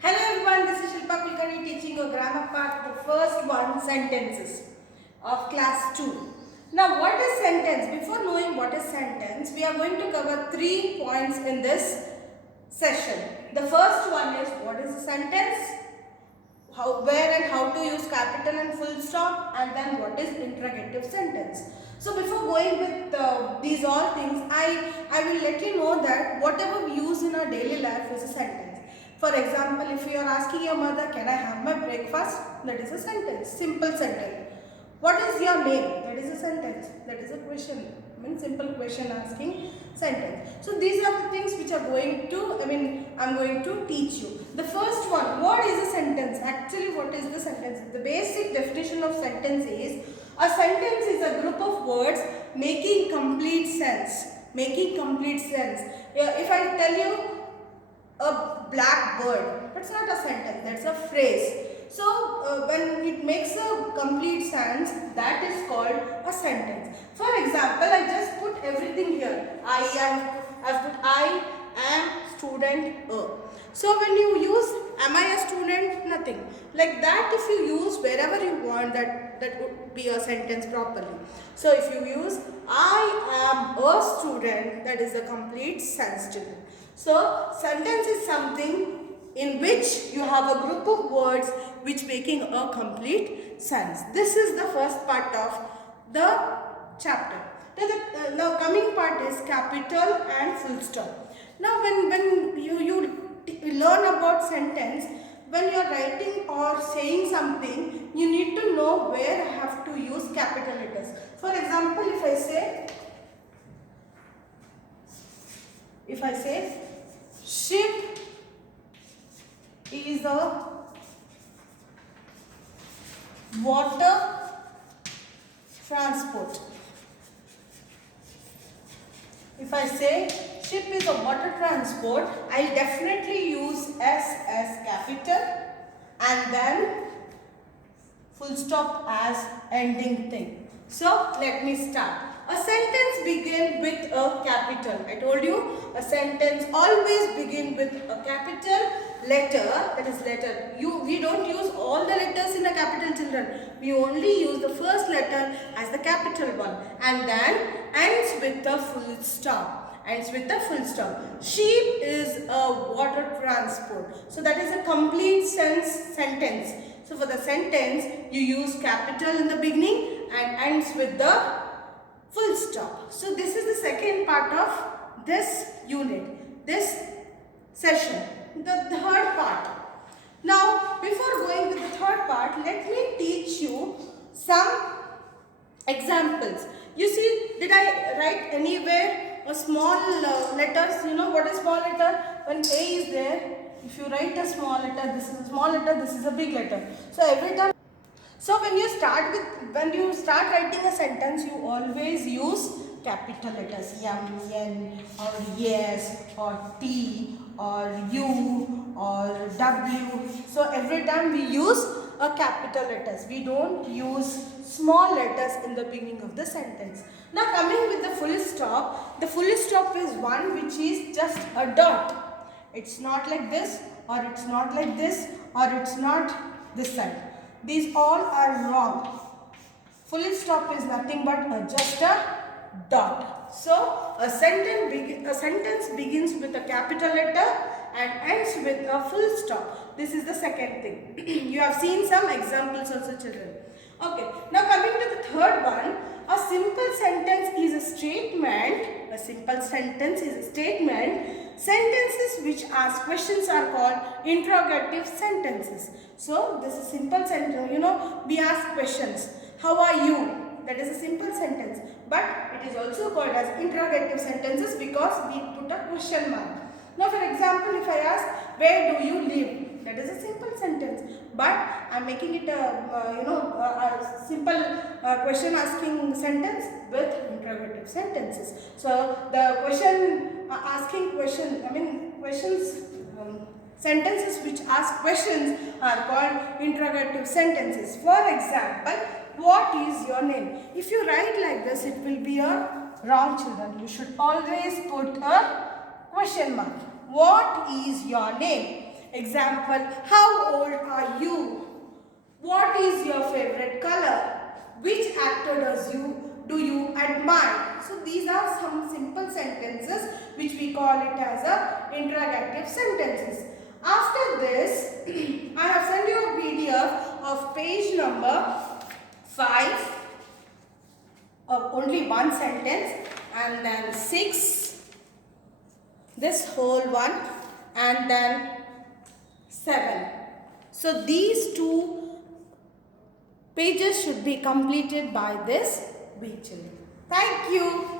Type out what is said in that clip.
Hello everyone, this is Shilpa Kulkarni teaching a grammar part of the first one sentences of class 2. Now what is sentence? Before knowing what is sentence, we are going to cover 3 points in this session. The first one is what is a sentence, where and how to use capital and full stop, and then what is interrogative sentence. So before going with these all things, I will let you know that whatever we use in our daily life is a sentence. For example, if you are asking your mother, can I have my breakfast? That is a sentence, simple sentence. What is your name? That is a sentence, that is a question. Simple question asking sentence. So these are the things which are going to, I'm going to teach you. The first one, what is a sentence? Actually, what is the sentence? The basic definition of sentence is, a sentence is a group of words making complete sense. Making complete sense. If I tell you a black bird, that's not a sentence, that's a phrase. So when it makes a complete sense, that is called a sentence. For example, I just put everything here. I am student A. So when you use am I a student, nothing. Like that, if you use wherever you want, that would be a sentence properly. So if you use I am a student, that is a complete sense children. So sentence is something in which you have a group of words which making a complete sense. This is the first part of the chapter. Now coming part is capital and full stop. Now when you learn about sentence, when you are writing or saying something, you need to know where I have to use capital letters. For example, if I say ship is a water transport. If I say ship is a water transport, I'll definitely use S as capital and then full stop as ending thing. So let me start. A sentence begins with a capital. I told you a sentence always begins with a capital letter, that is letter. We don't use all the letters in a capital children. We only use the first letter as the capital one and then ends with the full stop. Ends with the full stop. Sheep is a water transport. So that is a complete sentence. So for the sentence, you use capital in the beginning and ends with the full stop. So this is the second part of this unit, this session. The third part. Now, before going with the third part, let me teach you some examples. You see, did I write anywhere a small letters? You know what is small letter? When A is there, if you write a small letter, this is a small letter, this is a big letter. So every time. So when you start writing a sentence, you always use capital letters, M, N, or yes, or T, or U, or W. So every time we use a capital letters. We don't use small letters in the beginning of the sentence. Now coming with the full stop is one which is just a dot. It's not like this, or it's not like this, or it's not this side. These all are wrong. Full stop is nothing but just a dot. So a sentence begins with a capital letter and ends with a full stop. This is the second thing. You have seen some examples also children. Okay, now coming to the third one, a simple sentence is a statement. A simple sentence is a statement. Sentences which ask questions are called interrogative sentences. So this is simple sentence. We ask questions. How are you? That is a simple sentence. But it is also called as interrogative sentences because we put a question mark. Now for example, if I ask, where do you live? That is a simple sentence. But I am making it a simple question asking sentence with interrogative sentences. So the sentences which ask questions are called interrogative sentences. For example, what is your name? If you write like this, it will be a wrong children. You should always put a question mark. What is your name? Example, how old are you? What is your favorite color? Which actor do you admire? So these are some simple sentences which we call it as a interrogative sentences. After this, I have sent you a PDF of page number 5 of only one sentence, and then 6, this whole one, and then 7. So these 2 pages should be completed by this week, children. Thank you.